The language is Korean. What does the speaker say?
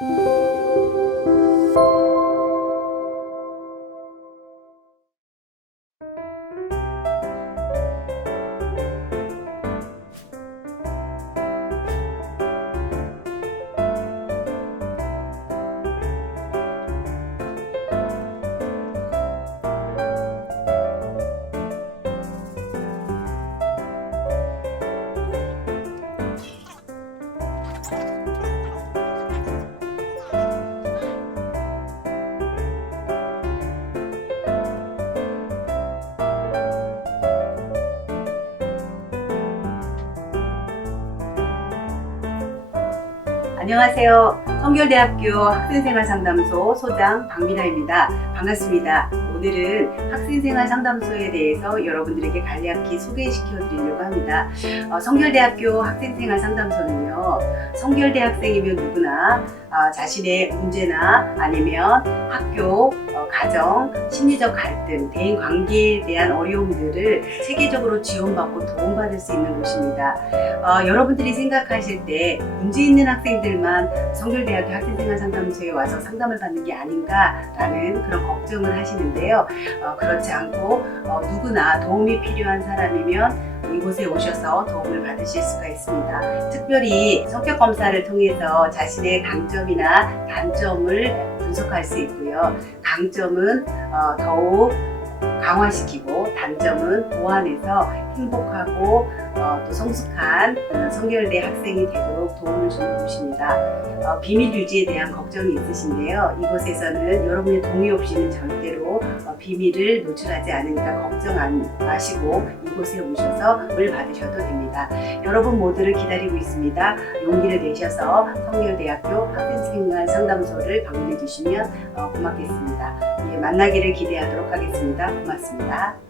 Música 안녕하세요. 성결대학교 학생생활상담소 소장 박민아입니다. 반갑습니다. 오늘은 학생생활 상담소에 대해서 여러분들에게 간략히 소개시켜 드리려고 합니다. 어, 성결대학교 학생생활 상담소는요, 성결대 학생이면 누구나 어, 자신의 문제나 아니면 학교, 어, 가정, 심리적 갈등, 대인 관계에 대한 어려움들을 체계적으로 지원받고 도움받을 수 있는 곳입니다. 어, 여러분들이 생각하실 때 문제 있는 학생들만 성결대학교 학생생활 상담소에 와서 상담을 받는 게 아닌가라는 그런 걱정을 하시 는데요. 어, 그렇지 않고 어, 누구나 도움이 필요한 사람이면 이곳에 오셔서 도움을 받으실 수가 있습니다. 특별히 성격 검사를 통해서 자신의 강점이나 단점을 분석할 수 있고요. 강점은 어, 더욱 강화시키고 단점은 보완해서 행복하고 어, 또 성숙한 어, 성결대 학생이 되도록 도움을 주는 곳입니다. 어, 비밀 유지에 대한 걱정이 있으신데요. 이곳에서는 여러분의 동의 없이는 절대로 어, 비밀을 노출하지 않으니까 걱정 안 마시고 이곳에 오셔서 물 받으셔도 됩니다. 여러분 모두를 기다리고 있습니다. 용기를 내셔서 성결대학교 학생생활 상담소를 방문해 주시면 어, 고맙겠습니다. 예, 만나기를 기대하도록 하겠습니다. 고맙습니다.